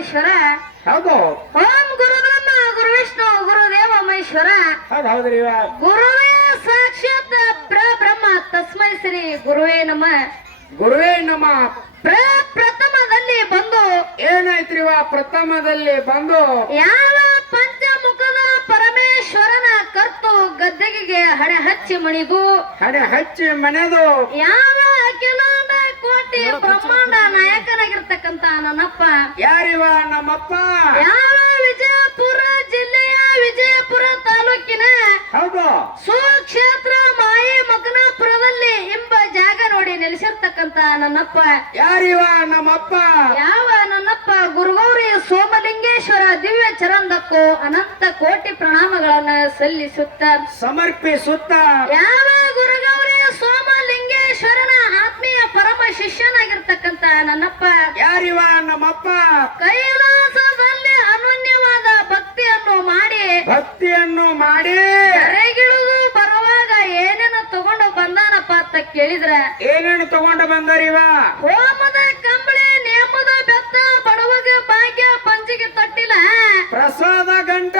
ಮಹೇಶ್ವರ. ಹೌದು. ಓಂ ಗುರು ಬ್ರಹ್ಮ ಗುರು ವಿಷ್ಣು ಗುರುದೇವ ಮಹೇಶ್ವರ. ಹೌದ್ರಿ. ಗುರುವೇ ಸಾಕ್ಷಾತ್ ಬ್ರಹ್ಮ ತಸ್ಮೈ ಶ್ರೀ ಗುರುವೇ ನಮಃ. ಗುರುವೇ ನಮಃ. ಪ್ರಥಮದಲ್ಲಿ ಬಂದು ಏನಾಯ್ತ್ರಿವ? ಪ್ರಥಮದಲ್ಲಿ ಬಂದು ಯಾವ ಪಂಚಮುಖದ ಪರಮೇಶ್ವರನ ಕರ್ತು ಗದ್ದೆಗೆ ಹಣೆ ಹಚ್ಚಿ ಮಣಿದು ಹಣೆ ಹಚ್ಚಿ ಮನೆದು ಯಾವ ಅಖಿಲಾಂಡ ಕೋಟಿ ಬ್ರಹ್ಮಾಂಡ ನಾಯಕನಾಗಿರ್ತಕ್ಕಂತ ನನ್ನಪ್ಪ ಯಾರಿವ? ನಮ್ಮಪ್ಪ. ಯಾವ ವಿಜಯಪುರ ಜಿಲ್ಲೆಯ ವಿಜಯಪುರ ತಾಲೂಕಿನ ಹೌದು. ಸುಕ್ಷೇತ್ರ ಮಾಯಿ ಮಕನಾಪುರದಲ್ಲಿ ಎಂಬ ಜಾಗ ನೋಡಿ ನೆಲೆಸಿರ್ತಕ್ಕಂತ ನನ್ನಪ್ಪ ಯಾರಿವ? ನಮ್ಮಪ್ಪ. ಯಾವ ನನ್ನಪ್ಪ ಗುರುಗೌರಿ ಸೋಮಲಿಂಗೇಶ್ವರ ದಿವ್ಯ ಚರಂದಕ್ಕೂ ಅನಂತ ಕೋಟಿ ಪ್ರಣಾಮಗಳನ್ನ ಸಲ್ಲಿಸುತ್ತ ಸಮರ್ಪಿಸುತ್ತ ಯಾವ ಗುರುಗೌರಿ ಸೋಮಲಿಂಗೇಶ್ವರನ ಆತ್ಮೀಯ ಪರಮ ಶಿಷ್ಯನಾಗಿರ್ತಕ್ಕಂತ ನನ್ನಪ್ಪ ಯಾರಿವ? ನಮ್ಮಪ್ಪ. ಕೈಲಾಸದಲ್ಲಿ ಅನನ್ಯವಾದ ಭಕ್ತಿಯನ್ನು ಮಾಡಿ ಭಕ್ತಿಯನ್ನು ಮಾಡಿ ಕರೆಗಿಳುದು ಬರುವಾಗ ಏನೇನು ತಗೊಂಡು ಬಂದಾನಪ್ಪ ಅಂತ ಕೇಳಿದ್ರ ಏನೇನು ತಗೊಂಡು ಬಂದರಿವ? ಹೋಮದ ಕಂಬಳಿ ನೇಮದ ಬೆತ್ತ ಬಡವಗೆ ಭಾಗ್ಯ ಪಂಚಿಗೆ ತೊಟ್ಟಿಲ್ಲ ಪ್ರಸಾದ ಗಂಟ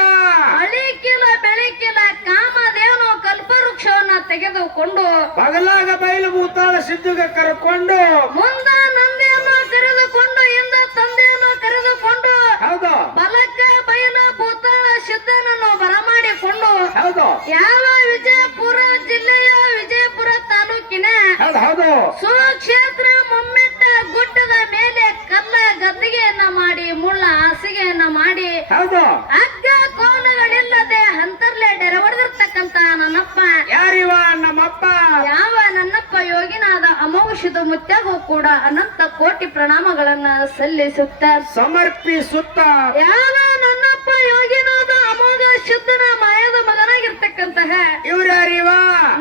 ಅಳಿಕಿಲ ಬೆಳಕಿಲ ಕಾಮದೇವನು ಕಲ್ಪವೃಕ್ಷವನ್ನ ತೆಗೆದುಕೊಂಡು ಬಗಲಾಗ ಬಯಲು ಭೂತಾಳ ಸಿದ್ಧಗೆ ಕರ್ಕೊಂಡು ಮುಂದ ನಂದಿಯನ್ನು ಕರೆದುಕೊಂಡು ಹಿಂದ ತಂದೆಯನ್ನು ಕರೆದುಕೊಂಡು ಹೌದು. ಬಲಕ್ಕ ಬಯಲ ಭೂತಾಳ ಸಿದ್ಧನನ್ನು ಬರಮಾಡಿಕೊಂಡು ಹೌದು. ಯಾವ ವಿಜಯಪುರ ಜಿಲ್ಲೆಯ ವಿಜಯಪುರ ತಾಲೂಕಿನ ಹೌದು. ಹೌದು. ಸುಕ್ಷೇತ್ರ ಮೊಮ್ಮೆಟ್ಟ ಗುಡ್ಡದ ಮೇಲೆ ಕಲ್ಲ ಗದ್ದಿಗೆಯನ್ನ ಮಾಡಿ ಮುಳ್ಳ ಹಾಸಿಗೆಯನ್ನ ಮಾಡಿ ಹೌದು. ಹಗ್ಗ ಕೋಲಗಳಿಲ್ಲದೆ ಅಂತರ್ಲೆ ಡೆರೆ ಹೊಡೆದಿರ್ತಕ್ಕಂತ ನನ್ನಪ್ಪ ಯಾರಿವ? ನಮ್ಮಪ್ಪ. ಯಾವ ನನ್ನಪ್ಪ ಯೋಗಿನಾದ ಅಮೋಘಿಷದ ಮುತ್ಯಾಗೂ ಕೂಡ ಅನಂತ ಕೋಟಿ ಪ್ರಣಾಮಗಳನ್ನ ಸಲ್ಲಿಸುತ್ತ ಸಮರ್ಪಿಸುತ್ತ ಯಾವ ನನ್ನಪ್ಪ ಯೋಗಿನಾದ ಅಮೋಘ ಶುದ್ಧನ ಮಾಯದ ಮಗನಾಗಿರ್ತಕ್ಕಂತಹ ಇವ್ರ್ಯಾರಿವ?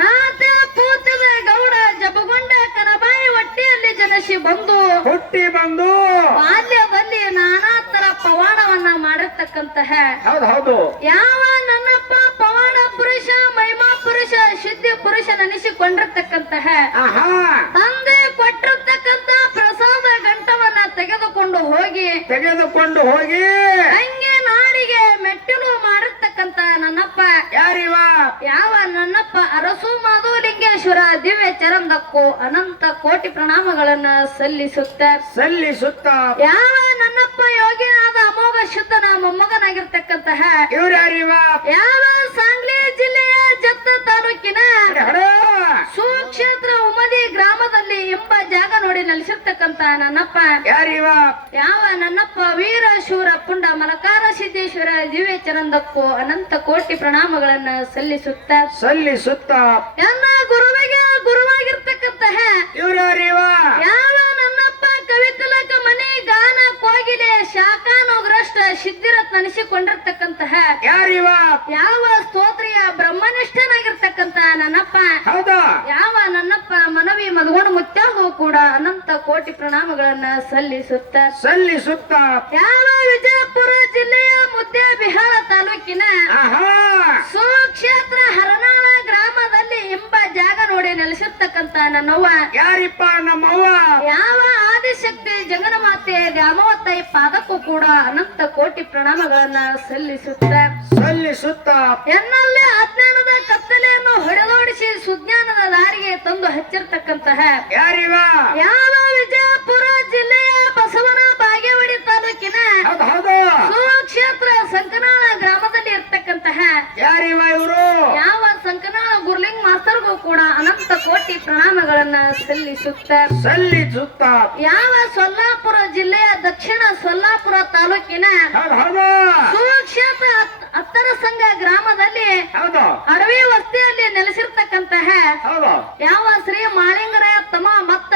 ನಾಥ ಪೂತದ ಗೌಡ ಜಬಗೊಂಡ ಕನಬಾಯಿ ಹೊಟ್ಟೆಯಲ್ಲಿ ಜನಸಿ ಬಂದು ಹುಟ್ಟಿ ಬಂದು ಬಾಲ್ಯದಲ್ಲಿ ನಾನಾ ತರ ಪವಾಡವನ್ನ ಮಾಡಿರ್ತಕ್ಕಂತಹ ಹೌದು. ಹೌದು. ಯಾವ ನನ್ನಪ್ಪ ಪವಾಡ ಪುರುಷ ಮಹಿಮಾ ಪುರುಷ ಸಿದ್ಧಿ ಪುರುಷ ನೆನೆಸಿಕೊಂಡಿರ್ತಕ್ಕಂತಹ ಆಹಾ. ತಂದೆ ಕೊಟ್ಟಿರ್ತಕ್ಕಂತ ಪ್ರಸಾದ ಗಂಟವನ್ನ ತೆಗೆದುಕೊಂಡು ತೆಗೆದುಕೊಂಡು ಹೋಗಿ ಹಂಗೆ ನಾಡಿಗೆ ಮೆಟ್ಟಿಲು ಮಾಡಿರ್ತಕ್ಕಂತ ನನ್ನಪ್ಪ ಯಾರಿವ? ಯಾವ ನನ್ನಪ್ಪ ಅರಸು ಮಾಧವಲಿಂಗೇಶ್ವರ ದಿವ್ಯ ಚರಂದಕ್ಕೂ ಅನಂತ ಕೋಟಿ ಪ್ರಣಾಮಗಳನ್ನ ಸಲ್ಲಿಸುತ್ತ ಸಲ್ಲಿಸುತ್ತ ಯಾವ ನನ್ನಪ್ಪ ಯೋಗಿನಾದ ಅಮೋಘ ಶುದ್ಧನ ಮೊಮ್ಮಗನಾಗಿರ್ತಕ್ಕಂತಹ ಇವ್ರ್ಯಾರಿವ? ಯಾವ ಸಾಂಗ್ಲಿ ಜಿಲ್ಲೆಯ ಜತ್ತ ತಾಲೂಕಿನ ಹಡ. ಸುಕ್ಷೇತ್ರ ಉಮದಿ ಗ್ರಾಮದಲ್ಲಿ ಎಂಬ ಜಾಗ ನೋಡಿ ನೆಲೆಸಿರ್ತಕ್ಕಂತ ನನ್ನಪ್ಪ ಯಾರಿವ? ಯಾವ ನನ್ನಪ್ಪ ವೀರ ಶೂರ ಪುಂಡ ಮಲಕಾರ ಸಿದ್ದೇಶ್ವರ ದಿವ್ಯ ಚರಂದಕ್ಕೂ ಅನಂತ ಕೋಟಿ ಪ್ರಣಾಮಗಳನ್ನ ಸಲ್ಲಿಸುತ್ತ ಸಲ್ಲಿಸುತ್ತ ಎಲ್ಲ ಗುರುವಿಗೆ ಗುರುವಾಗಿರ್ತಕ್ಕಂತಹ ಇವ್ರ್ಯಾರಿವ? ಯಾವ ನನ್ನಪ್ಪ ಕವಿತಿಲಕ ಮನೆ ಗಾನ ಕೋಗಿಲೆ ಶಾಖಾನುಗ್ರಷ್ಟ ಸಿದ್ಧಿರತ್ ನೆನೆಸಿಕೊಂಡಿರ್ತಕ್ಕಂತಹ ಯಾರಿವ? ಯಾವ ಸ್ತೋತ್ರಿಯ ಬ್ರಹ್ಮನಿಷ್ಠನಾಗಿರ್ತಕ್ಕಂತ ನನ್ನಪ್ಪ ಹೌದಾ. ಯಾವ ನನ್ನಪ್ಪ ಮನವಿ ಮಧುಗೊಂಡ ಮುತ್ಯಾಗೂ ಕೂಡ ಅನಂತ ಕೋಟಿ ಪ್ರಣಾಮಗಳನ್ನ ಸಲ್ಲಿಸುತ್ತ ಸಲ್ಲಿಸುತ್ತ ಯಾವ ವಿಜಯಪುರ ಜಿಲ್ಲೆಯ ಮುದ್ದೆ ಬಿಹಾಳ ತಾಲೂಕಿನ ಆಹಾ. ಸುಕ್ಷೇತ್ರ ಹರನಾಳ ಗ್ರಾಮದಲ್ಲಿ ಎಂಬ ಜಾಗ ನೋಡಿ ನೆಲೆಸಿರ್ತಕ್ಕಂತ ನನ್ನವ್ವ ಯಾರಿಪ್ಪ? ನಮ್ಮವ್ವ. ಯಾವ ಆದಿಶಕ್ತಿ ಜಗನ್ಮಾತೆ ದ್ಯಾಮವತಾಯಿ ಪಾದಕ್ಕೂ ಕೂಡ ಅನಂತ ಕೋಟಿ ಪ್ರಣಾಮಗಳನ್ನ ಸಲ್ಲಿಸುತ್ತ ಸಲ್ಲಿಸುತ್ತ ಎನ್ನಲ್ಲೇ ಅಜ್ಞಾನದ ಕತ್ತಲೆಯನ್ನು ಹೊಡೆದೋಡಿಸಿ ಸುಜ್ಞಾನದ ದಾರಿಗೆ ತಂದು ಹಚ್ಚಿರ್ತಕ್ಕಂತಹ ಯಾರಿವ? ಯಾವ ವಿಜಯಪುರ ಜಿಲ್ಲೆಯ ಬಸವನ ಬಾಗೇವಾಡಿ ತಾಲೂಕಿನ ಹೌದು. ಹೌದು. ಸುಕ್ಷೇತ್ರ ಸಂಕನಾಳ ಗ್ರಾಮದಲ್ಲಿ ಇರ್ತಕ್ಕಂತಹ ಯಾರಿವ ಇವರು? ಯಾವ ಸಂಕನಾಳ ಗುರ್ಲಿಂಗ್ ಮಾಸ್ತರ್ಗೂ ಕೂಡ ಅನಂತ ಕೋಟಿ ಪ್ರಣಾಮಗಳನ್ನ ಸಲ್ಲಿಸುತ್ತ ಸಲ್ಲಿಸುತ್ತ ಯಾವ ಸೊಲ್ಲಾಪುರ ಜಿಲ್ಲೆಯ ದಕ್ಷಿಣ ಸೊಲ್ಲಾಪುರ ತಾಲೂಕಿನ ಹೌದು. ಹೌದು. ಸುಕ್ಷೇತ್ರ ಅತ್ತರ ಸಂಘ ಗ್ರಾಮದಲ್ಲಿ ಹೌದು. ಅಡವಿ ವಸ್ತಿಯಲ್ಲಿ ನೆಲೆಸಿರ್ತಕ್ಕಂತಹ ಹೌದು. ಯಾವ ಶ್ರೀ ಮಾಳಿಂಗರಾಯ ತಮ್ಮ ಮತ್ತ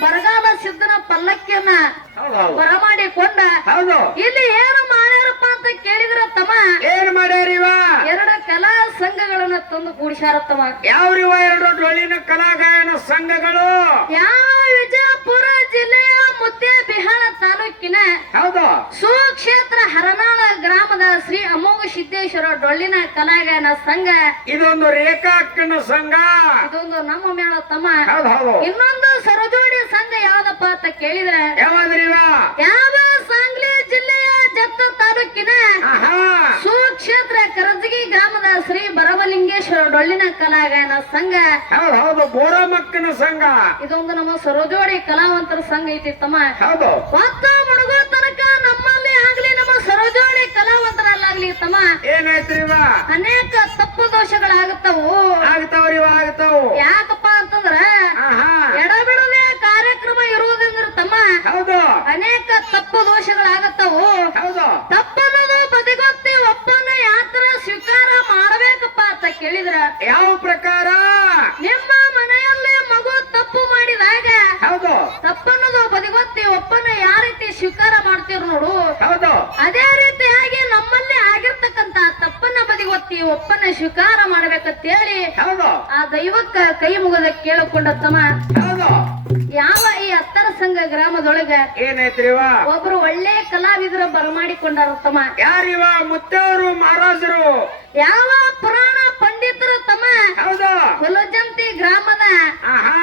ಬರಗಾಲ ಸಿದ್ಧನ ಪಲ್ಲಕ್ಕಿಯನ್ನ ಹೌದು. ಹೌದು. ಬರಮಾಡಿಕೊಂಡ ಹೌದು. ಇಲ್ಲಿ ಏನು ಮಾಡ್ಯಾರಪ್ಪ ಅಂತ ಕೇಳಿದ್ರ ತಮ್ಮ ಏನ್ ಮಾಡ್ಯಾರಿವ? ಎರಡು ಕಲಾ ಸಂಘಗಳನ್ನ ತಂದು ಕೂಡಿಸ್ಯಾರ ತಮ್ಮ. ಯಾವ್ರಿವ? ಎರಡು ಡೊಳ್ಳಿನ ಕಲಾಗಾಯನ ಸಂಘಗಳು. ಯಾವ ವಿಜಯಪುರ ಜಿಲ್ಲೆಯ ಮುದ್ದೆ ಬಿಹಾಳ ತಾಲೂಕಿನ ಹೌದು. ಸುಕ್ಷೇತ್ರ ಹರನಾಳ ಗ್ರಾಮದ ಶ್ರೀ ಅಮೋಘ ಸಿದ್ದೇಶ್ವರ ಡೊಳ್ಳಿನ ಕಲಾಗಾಯನ ಸಂಘ. ಇದೊಂದು ರೇಖಾಕ್ಕನ ಸಂಘ. ಇದೊಂದು ನಮ್ಮ ಮೇಳ ತಮ್ಮ. ಹೌದು. ಹೌದು. ಇನ್ನೊಂದು ಸರಜೋಡಿ ಸಂಘ ಯಾವ್ದಪ್ಪ ಅಂತ ಕೇಳಿದ್ರೆ ಯಾವಾದ್ರಿವ? ಯಾವ ಸಾಂಗ್ಲಿ ಜಿಲ್ಲೆ ಡೊಳ್ಳಿನ ಕಲಾಗಾಯನ ಸಂಘ. ಹೌದು ಹೌದು ಬೋರಮಕ್ಕನ ಸಂಘ. ಇದೊಂದು ನಮ್ಮ ಸರೋಜೋಡಿ ಕಲಾವಂತರ ಸಂಘ ಐತಿ ತಮ್ಮ. ಹೌದು ಹೊತ್ತ ಮುಳುಗೋ ತನಕ ನಮ್ಮಲ್ಲಿ ಆಗ್ಲಿ ನಮ್ಮ ಸರೋಜೋಡಿ ಕಲಾವಂತರಲ್ಲಾಗ್ಲಿ ತಮ್ಮ ಏನೈತ್ರಿ ಇವ ಅನೇಕ ತಪ್ಪು ದೋಷಗಳಾಗುತ್ತವು. ಆಗ್ತಾವ್ರಿ ಇವ ಆಗ್ತಾವು. ಯಾಕಪ್ಪ ಅಂತಂದ್ರ ಆಹಾ ಎಡಬಿಡದೆ ಕಾರ್ಯಕ್ರಮ ಇರುವುದಂದ್ರ ತಮ್ಮ ಹೌದು ಅನೇಕ ತಪ್ಪು ದೋಷಗಳಾಗತ್ತವು. ಹೌದು ತಪ್ಪನ್ನೋದು ಬದಿಗೊತ್ತಿ ಒಪ್ಪನ್ನ ಯಾತ್ರ ಸ್ವೀಕಾರ ಮಾಡಬೇಕಪ್ಪ ಅಂತ ಕೇಳಿದ್ರ ಯಾವ ಪ್ರಕಾರ ನಿಮ್ಮ ಮನೆಯಲ್ಲಿ ಮಗು ತಪ್ಪು ಮಾಡಿದಾಗ ಹೌದು ತಪ್ಪನ್ನೋದು ಬದಿಗೊತ್ತಿ ಒಪ್ಪನ್ನ ಯಾವ ರೀತಿ ಸ್ವೀಕಾರ ಮಾಡ್ತೀರ ನೋಡು, ಹೌದು ಅದೇ ರೀತಿಯಾಗಿ ನಮ್ಮಲ್ಲಿ ಆಗಿರ್ತಕ್ಕಂತ ತಪ್ಪನ್ನ ಬದಿಗೊತ್ತಿ ಒಪ್ಪನ್ನ ಸ್ವೀಕಾರ ಮಾಡ್ಬೇಕಂತೇಳಿ ಹೌದು ಆ ದೈವಕ್ಕ ಕೈ ಮುಗದ ಕೇಳಿಕೊಂಡ ತಮ್ಮ. ಹೌದು ಯಾವ ಈ ಹತ್ತರ ಸಂಘ ಗ್ರಾಮದೊಳಗ ಏನೈತ್ರಿ ಇವ ಒಬ್ರು ಒಳ್ಳೆ ಕಲಾವಿದರು ಬರಮಾಡಿಕೊಂಡಾರ ತಮ್ಮ. ಯಾರಿವ ಮುತ್ತವರು ಮಹಾರಾಜರು. ಯಾವ ಪುರಾಣ ಪಂಡಿತರು ತಮ್ಮ ಹೌದು ಹುಲಜಂತಿ ಗ್ರಾಮದ ಆಹಾ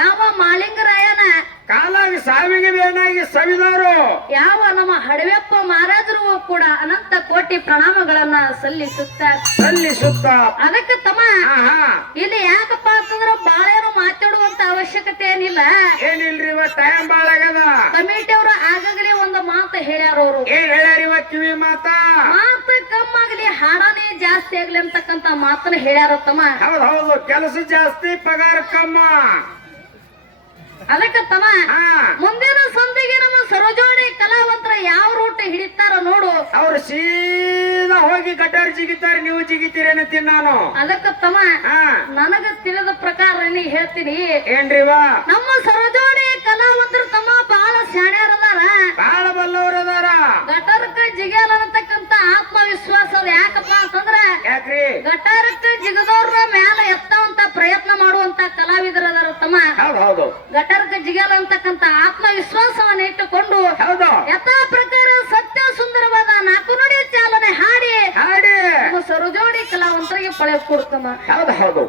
ಯಾವ ಮಾಲಿಂಗರಾಯನ ಕಾಲಾಗಿ ಸಾವಿಗೆ ಬೇನಾಗಿ ಸವಿದವರು. ಯಾವ ನಮ್ಮ ಹಡವೆಪ್ಪ ಮಹಾರಾಜರು ಕೂಡ ಅನಂತ ಕೋಟಿ ಪ್ರಣಾಮಗಳನ್ನ ಸಲ್ಲಿಸುತ್ತ ಅದಕ್ಕೆ ತಮ್ಮ ಆಹಾ ಇಲ್ಲಿ ಯಾಕಪ್ಪ ಅಂತಂದ್ರ ಬಾಳೇನು ಮಾತಾಡುವಂತ ಅವಶ್ಯಕತೆ ಏನಿಲ್ಲ. ಏನಿಲ್ರಿ ಇವ ಟೈಮ್ ಬಾಳ ಆಗದ. ಕಮಿಟಿ ಅವರು ಆಗಾಗಲೇ ಒಂದು ಮಾತು ಹೇಳ್ಯಾರ. ಅವರು ಏನ್ ಹೇಳ್ಯಾರ ಇವ ಕಿವಿ ಮಾತ ಮಾತು ಕಮ್ಮಾಗ್ಲಿ ಹಾಡನೇ ಜಾಸ್ತಿ ಆಗ್ಲಿ ಅಂತಕ್ಕಂತ ಮಾತನ್ನ ಹೇಳ್ಯಾರ ತಮ್ಮ. ಹೌದು ಹೌದು ಕೆಲಸ ಜಾಸ್ತಿ ಪಗಾರ ಕಮ್ಮ. ಅದಕ್ಕೆ ತಮ್ಮ ಹಾ ಮುಂದಿನ ಸಂಧಿಗೆ ನಮ್ಮ ಸರೋಜೋಡಿ ಕಲಾವಂತರ ಯಾವ ರೂಟ್ ಹಿಡಿತಾರ ನೋಡು. ಅವ್ರು ಸೀದಾ ಹೋಗಿ ಗಟಾರ್ ಜಿಗಿತಾರೆ, ನೀವು ಜಿಗಿತೀರೇನತ್ತೀನಿ ನಾನು. ಅದಕ್ಕೆ ತಮ್ಮ ಹಾ ನನಗ ತಿಳಿದ ಪ್ರಕಾರ ನೀ ಹೇಳ್ತೀನಿ. ಏನ್ರಿವ ನಮ್ಮ ಸರೋಜೋಡಿ ಕಲಾವಂತರು ತಮ್ಮ ಬಹಳ ಶಾಣ್ಯಾರದಾರ, ಬಾಳ ಬಲ್ಲವ್ರದಾರ. ಗಟಾರಕ್ಕ ಜಿಗ್ಯಾಲ ಅನ್ನತಕ್ಕಂತ ಆತ್ಮವಿಶ್ವಾಸ ಅದ. ಯಾಕಪ್ಪ ಅಂತಂದ್ರ ಯಾಕ್ರಿ ಗಟಾರಕ್ಕ ಜಿಗದವ್ರ ಮ್ಯಾಲ ಎತ್ತವಂತ ಪ್ರಯತ್ನ ಮಾಡುವಂತ ಕಲಾವಿದರದಾರ ತಮ್ಮ. ಹೌದು ಹೌದು ಗಟಾರಕ್ಕ ಜಿಗ್ಯಾಲ ಅಂತಕ್ಕಂತ ಆತ್ಮವಿಶ್ವಾಸವನ್ನ ಇಟ್ಟುಕೊಂಡು ಹೌದು ಯಥಾ ಪ್ರಕಾರ ಸತ್ಯ ಸುಂದರವಾದ ನಾಲ್ಕು ನುಡಿ ಚಾಲನೆ ಹಾಡಿ ಹಾಡಿ ನಮ್ಮ ಸರೋಜೋಡಿ ಕಲಾವಂತರಿಗೆ ಪಳೆ ಕೊಡ್ತಮ್ಮ. ಹೌದು ಹೌದು